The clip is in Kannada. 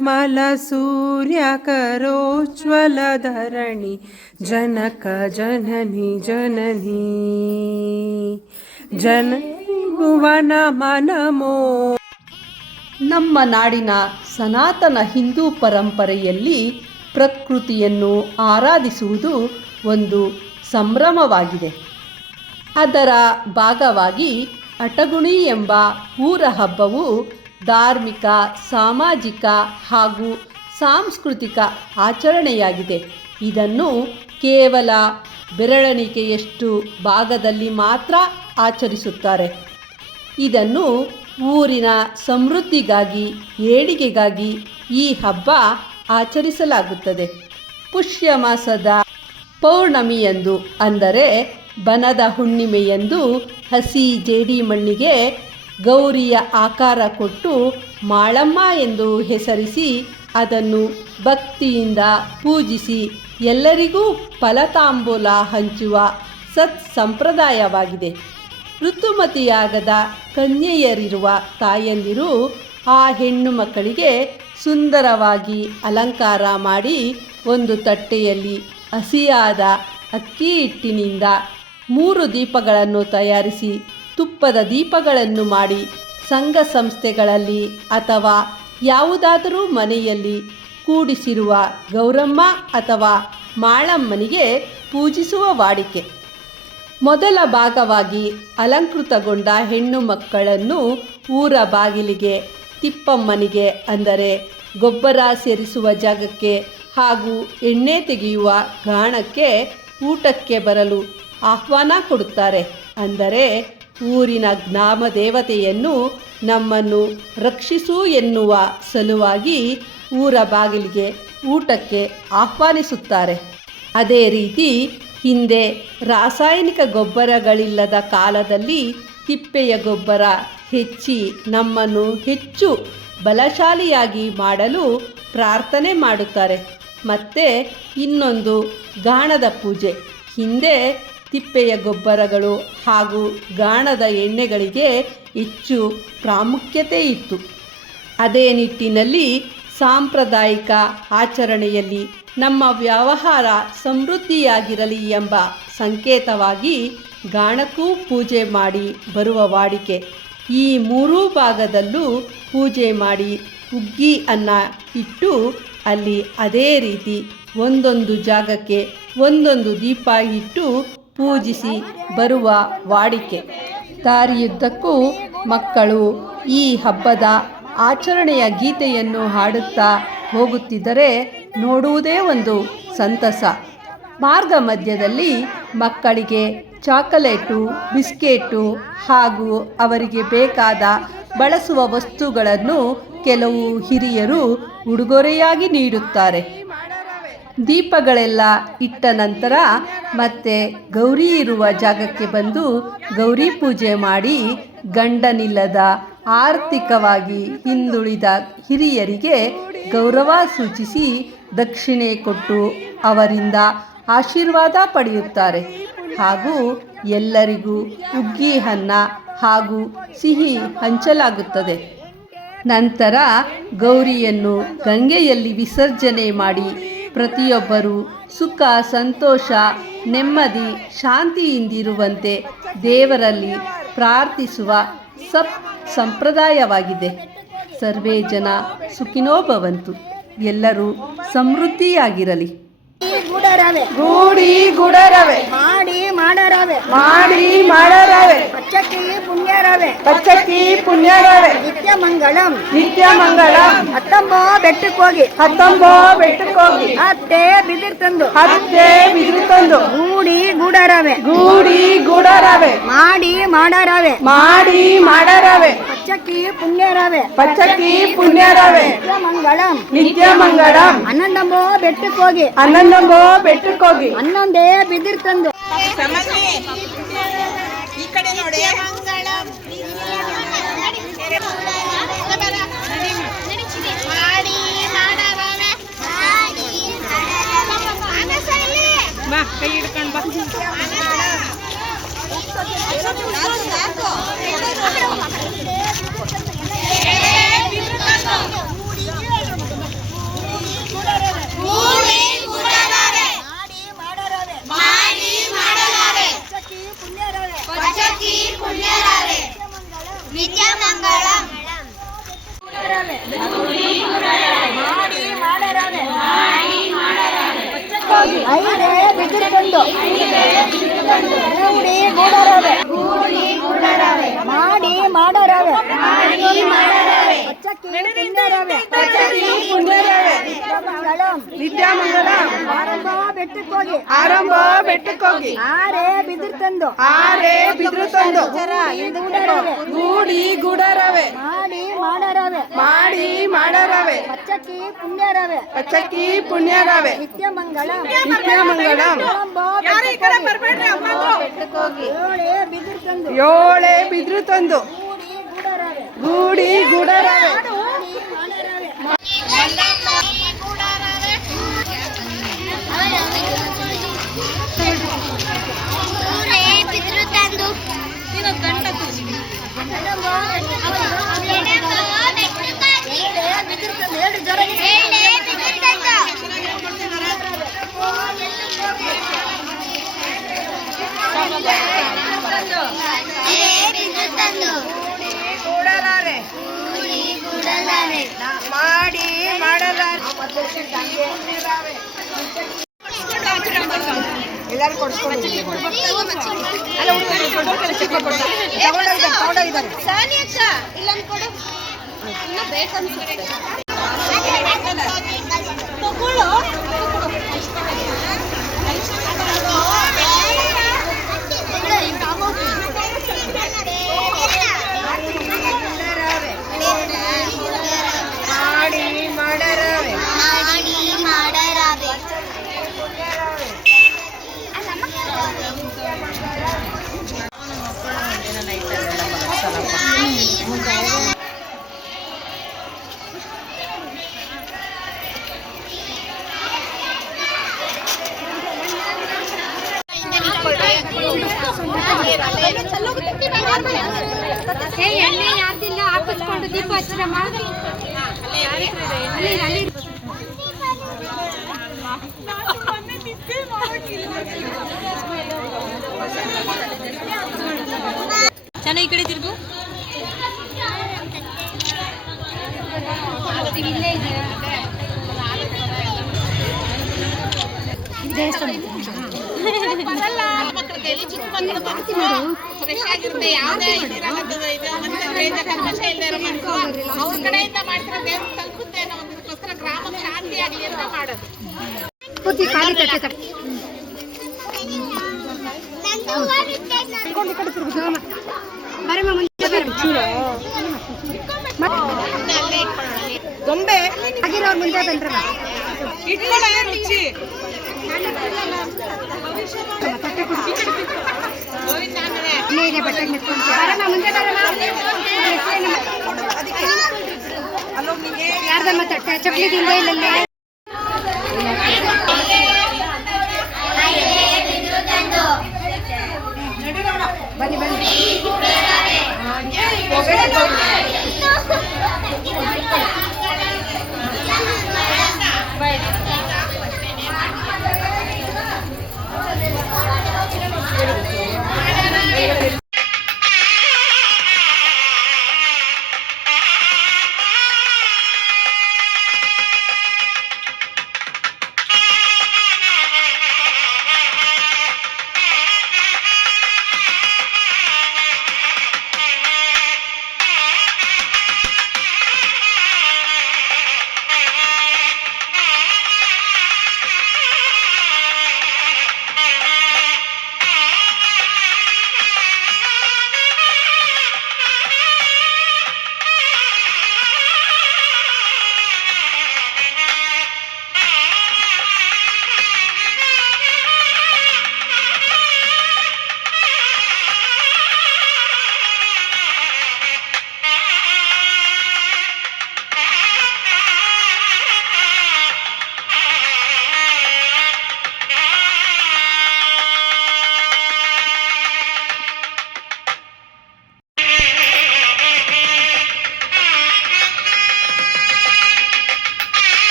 ನಿರ್ಮಲ ಸೂರ್ಯ ಕರೋಜ್ವಲ ಧರಣಿ, ಜನಕ ಜನನಿ ಜನನಿ. ಜನ ಮನಮೋ ನಮ್ಮ ನಾಡಿನ ಸನಾತನ ಹಿಂದೂ ಪರಂಪರೆಯಲ್ಲಿ ಪ್ರಕೃತಿಯನ್ನು ಆರಾಧಿಸುವುದು ಒಂದು ಸಂಭ್ರಮವಾಗಿದೆ. ಅದರ ಭಾಗವಾಗಿ ಅಟಗುಣಿ ಎಂಬ ಊರ ಹಬ್ಬವು ಧಾರ್ಮಿಕ, ಸಾಮಾಜಿಕ ಹಾಗೂ ಸಾಂಸ್ಕೃತಿಕ ಆಚರಣೆಯಾಗಿದೆ. ಇದನ್ನು ಕೇವಲ ಬೆರಳೆಣಿಕೆಯಷ್ಟು ಭಾಗದಲ್ಲಿ ಮಾತ್ರ ಆಚರಿಸುತ್ತಾರೆ. ಇದನ್ನು ಊರಿನ ಸಮೃದ್ಧಿಗಾಗಿ, ಏಳಿಗೆಗಾಗಿ ಈ ಹಬ್ಬ ಆಚರಿಸಲಾಗುತ್ತದೆ. ಪುಷ್ಯ ಮಾಸದ ಪೌರ್ಣಮಿಯಂದು ಅಂದರೆ ಬನದ ಹುಣ್ಣಿಮೆಯಂದು ಹಸಿ ಜೇಡಿ ಮಣ್ಣಿಗೆ ಗೌರಿಯ ಆಕಾರ ಕೊಟ್ಟು ಮಾಳಮ್ಮ ಎಂದು ಹೆಸರಿಸಿ ಅದನ್ನು ಭಕ್ತಿಯಿಂದ ಪೂಜಿಸಿ ಎಲ್ಲರಿಗೂ ಫಲತಾಂಬೂಲ ಹಂಚುವ ಸತ್ ಸಂಪ್ರದಾಯವಾಗಿದೆ ಋತುಮತಿಯಾಗದ ಕನ್ಯೆಯರಿರುವ ತಾಯಂದಿರು ಆ ಹೆಣ್ಣು ಮಕ್ಕಳಿಗೆ ಸುಂದರವಾಗಿ ಅಲಂಕಾರ ಮಾಡಿ ಒಂದು ತಟ್ಟೆಯಲ್ಲಿ ಹಸಿಯಾದ ಅಕ್ಕಿ ಹಿಟ್ಟಿನಿಂದ ಮೂರು ದೀಪಗಳನ್ನು ತಯಾರಿಸಿ ತುಪ್ಪದ ದೀಪಗಳನ್ನು ಮಾಡಿ ಸಂಘ ಸಂಸ್ಥೆಗಳಲ್ಲಿ ಅಥವಾ ಯಾವುದಾದರೂ ಮನೆಯಲ್ಲಿ ಕೂಡಿಸಿರುವ ಗೌರಮ್ಮ ಅಥವಾ ಮಾಳಮ್ಮನಿಗೆ ಪೂಜಿಸುವ ವಾಡಿಕೆ. ಮೊದಲ ಭಾಗವಾಗಿ ಅಲಂಕೃತಗೊಂಡ ಹೆಣ್ಣು ಮಕ್ಕಳನ್ನು ಊರ ಬಾಗಿಲಿಗೆ, ತಿಪ್ಪಮ್ಮನಿಗೆ ಅಂದರೆ ಗೊಬ್ಬರ ಸೇರಿಸುವ ಜಾಗಕ್ಕೆ ಹಾಗೂ ಎಣ್ಣೆ ತೆಗೆಯುವ ಗಾಣಕ್ಕೆ ಊಟಕ್ಕೆ ಬರಲು ಆಹ್ವಾನ ಕೊಡುತ್ತಾರೆ. ಅಂದರೆ ಊರಿನ ಜ್ಞಾಮ ದೇವತೆಯನ್ನು ನಮ್ಮನ್ನು ರಕ್ಷಿಸು ಎನ್ನುವ ಸಲುವಾಗಿ ಊರ ಬಾಗಿಲಿಗೆ ಊಟಕ್ಕೆ ಆಹ್ವಾನಿಸುತ್ತಾರೆ. ಅದೇ ರೀತಿ ಹಿಂದೆ ರಾಸಾಯನಿಕ ಗೊಬ್ಬರಗಳಿಲ್ಲದ ಕಾಲದಲ್ಲಿ ತಿಪ್ಪೆಯ ಗೊಬ್ಬರ ಹೆಚ್ಚಿ ನಮ್ಮನ್ನು ಹೆಚ್ಚು ಬಲಶಾಲಿಯಾಗಿ ಮಾಡಲು ಪ್ರಾರ್ಥನೆ ಮಾಡುತ್ತಾರೆ. ಮತ್ತು ಇನ್ನೊಂದು ಗಾಣದ ಪೂಜೆ. ಹಿಂದೆ ತಿಪ್ಪೆಯ ಗೊಬ್ಬರಗಳು ಹಾಗೂ ಗಾಣದ ಎಣ್ಣೆಗಳಿಗೆ ಹೆಚ್ಚು ಪ್ರಾಮುಖ್ಯತೆ ಇತ್ತು. ಅದೇ ನಿಟ್ಟಿನಲ್ಲಿ ಸಾಂಪ್ರದಾಯಿಕ ಆಚರಣೆಯಲ್ಲಿ ನಮ್ಮ ವ್ಯವಹಾರ ಸಮೃದ್ಧಿಯಾಗಿರಲಿ ಎಂಬ ಸಂಕೇತವಾಗಿ ಗಾಣಕ್ಕೂ ಪೂಜೆ ಮಾಡಿ ಬರುವ ವಾಡಿಕೆ. ಈ ಮೂರೂ ಭಾಗದಲ್ಲೂ ಪೂಜೆ ಮಾಡಿ ಹುಗ್ಗಿ ಅನ್ನ ಇಟ್ಟು ಅಲ್ಲಿ ಅದೇ ರೀತಿ ಒಂದೊಂದು ಜಾಗಕ್ಕೆ ಒಂದೊಂದು ದೀಪ ಇಟ್ಟು ಪೂಜಿಸಿ ಬರುವ ವಾಡಿಕೆ. ದಾರಿಯುದ್ದಕ್ಕೂ ಮಕ್ಕಳು ಈ ಹಬ್ಬದ ಆಚರಣೆಯ ಗೀತೆಯನ್ನು ಹಾಡುತ್ತಾ ಹೋಗುತ್ತಿದ್ದರೆ ನೋಡುವುದೇ ಒಂದು ಸಂತಸ. ಮಾರ್ಗ ಮಧ್ಯದಲ್ಲಿ ಮಕ್ಕಳಿಗೆ ಚಾಕಲೇಟು, ಬಿಸ್ಕೆಟು ಹಾಗೂ ಅವರಿಗೆ ಬೇಕಾದ ಬಳಸುವ ವಸ್ತುಗಳನ್ನು ಕೆಲವು ಹಿರಿಯರು ಉಡುಗೊರೆಯಾಗಿ ನೀಡುತ್ತಾರೆ. ದೀಪಗಳೆಲ್ಲ ಇಟ್ಟ ನಂತರ ಮತ್ತೆ ಗೌರಿ ಇರುವ ಜಾಗಕ್ಕೆ ಬಂದು ಗೌರಿ ಪೂಜೆ ಮಾಡಿ ಗಂಡನಿಲ್ಲದ ಆರ್ಥಿಕವಾಗಿ ಹಿಂದುಳಿದ ಹಿರಿಯರಿಗೆ ಗೌರವ ಸೂಚಿಸಿ ದಕ್ಷಿಣೆ ಕೊಟ್ಟು ಅವರಿಂದ ಆಶೀರ್ವಾದ ಪಡೆಯುತ್ತಾರೆ. ಹಾಗೂ ಎಲ್ಲರಿಗೂ ಉಗ್ಗಿ ಅನ್ನ ಹಾಗೂ ಸಿಹಿ ಹಂಚಲಾಗುತ್ತದೆ. ನಂತರ ಗೌರಿಯನ್ನು ಗಂಗೆಯಲ್ಲಿ ವಿಸರ್ಜನೆ ಮಾಡಿ ಪ್ರತಿಯೊಬ್ಬರೂ ಸುಖ ಸಂತೋಷ ನೆಮ್ಮದಿ ಶಾಂತಿಯಿಂದಿರುವಂತೆ ದೇವರಲ್ಲಿ ಪ್ರಾರ್ಥಿಸುವ ಸಪ್ ಸಂಪ್ರದಾಯವಾಗಿದೆ. ಸರ್ವೇ ಜನ ಸುಖಿನೋ ಭವಂತು. ಎಲ್ಲರೂ ಸಮೃದ್ಧಿಯಾಗಿರಲಿ. ಗುಡರವೆ. ಗೂಡಿ ಗುಡರವೆ. ಮಾಡಿ ಮಾಡರವೆ. ಮಾಡಿ ಮಾಡರವೆ. ಪಚ್ಚಕ್ಕಿ ಪುಣ್ಯರವೆ. ಪಚ್ಚಕ್ಕಿ ಪುಣ್ಯರವೆ. ನಿತ್ಯ ಮಂಗಳಂ. ನಿತ್ಯ ಮಂಗಳಂ. ಹತ್ತೊಂಬೋ ಬೆಟ್ಟಕ್ಕೋಗಿ ಹತ್ತೊಂಬೋ ಬೆಟ್ಟಕ್ಕೋಗಿ ಅತ್ತೆ ಬಿದಿರ್ ತಂದು. ಹತ್ತೆ ಬಿದಿರು ತಂದು. ಗೂಡಿ ಗೂಡರವೆ. ಗೂಡಿ ಗೂಡರಾವೆ. ಮಾಡಿ ಮಾಡರವೆ. ಮಾಡಿ ಮಾಡರವೆ. ಪಚ್ಚಕ್ಕಿ ಪುಣ್ಯರವೆ. ಪಚ್ಚಕ್ಕಿ ಪುಣ್ಯರವೆ. ನಿತ್ಯ ಮಂಗಳಂ. ನಿತ್ಯ ಮಂಗಳ. ಹೋಗಿ. ಬೆಟ್ಟಕ್ಕೋಗಿ ಹನ್ನೊಂದೊಂಬೋ ಬೆಟ್ಟಕ್ಕೋಗಿ ಹನ್ನೊಂದೇ ಬಿದಿರ್ ತಂದು. ಈ ಕಡೆ ನೋಡಿ. ಮಾಡಿ. ಮಾಡರವೆ ಬಾ ಕೈ ಹಿಡ್ಕೊಂಡು ಬಾ ಮಾಡಿ ಮಾಡಿ ಮಾಡರವೆ ಐದೆ ತಂದು ಗೂಡಿ ಗೂಡರವೆ ಮಾಡಿ ಮಾಡರವೆ. ವಿದ್ಯಾಮಂಗಲಂ. ಆರಂಭ ಬೆಟ್ಟಕ್ಕೆ ಹೋಗಿ ಆರಂಭ ಬೆಟ್ಟಕ್ಕೋಗಿ. ಆರೆ ಬಿದಿರು ತಂದು ಆರೆ ಬಿದ್ರು ತಂದು ಗೂಡಿ ಗುಡರವೆ ಮಾಡರವೆ. ಮಾಡಿ ಮಾಡರವೆ. ಪಚ್ಚಕ್ಕಿ ಪುಣ್ಯರವೆ. ಪುಣ್ಯರವೆ. ನಿತ್ಯ ಮಂಗಳ. ನಿತ್ಯ ಮಂಗಳ. ಹೋಗಿ ಏಳೆ ಬಿದಿರು ತಂದು. ಏಳೆ ಬಿದ್ರು ತಂದು. ಗೂಡಿ ಗೂಡರವೆ ಗೂಡಿ ಗುಡರವೆ ಊರೇ ಬಿದ್ರು ತಂದು ಏಳೆ ಬಿದ್ರು ತಂದು ಏಳೆ ತಂದು ಕೂಡಲಾರೆ. ಮಾಡಿ ಮಾಡಲಾರೆ. ಎಲ್ಲರೂ ಕೊಡ್ಸ್ಕೊಂಡು ಸಾನಿಯಕ್ಕ ಇಲ್ಲೊಂದು ಕೊಡು. ಇನ್ನ ಬೇಕನ್ಸುತ್ತೆ. ತಗೊಳ್ಳೋ. ಎಣ್ಣೆ ಯಾರ್ದಿಲ್ಲ ಹಾಕಿಸ್ಕೊಂಡು ದೀಪ ಹಚ್ಚಿರಮ್ಮ ಅಲ್ಲಿ ಅಲ್ಲಿ ಚೆನ್ನಾಗಿ ಈ ಕಡೆ ತಿರುಗು ಇಲ್ಲೇ ಇದೆ ಫ್ರೆಶ್ ಆಗಿರುತ್ತೆ ಯಾವುದೇ ಇದಿರಲ್ಲ ಇದು ಕಲ್ಮಶ ಇಲ್ಲದೆ ಅವ್ರ ಕಡೆಯಿಂದ ಮಾಡ್ತಿರೋ ದೇವ್ರು ತಲುಪುತ್ತೆ ಅನ್ನೋ ಒಂದಕ್ಕೋಸ್ಕರ ಗ್ರಾಮಕ್ಕೆ ಶಾಂತಿ ಆಗಲಿ ಅಂತ ಮಾಡೋದು. ಗೊಂಬೆ ಆಗಿರೋರ್ ಮುಂದೆ ಬಂದ್ರಮ್ಮ ಇಟ್ಕೊಳ್ಳೋ ರುಚಿ. ಇಲ್ಲೇ ಇದೆ ಬಟ್ಟೆ ಯಾರ್ದಮ್ಮ ತಟ್ಟೆ? ಚಕ್ಲಿ ತಿಂದೆ ಇಲ್ಲಲ್ಲೇ?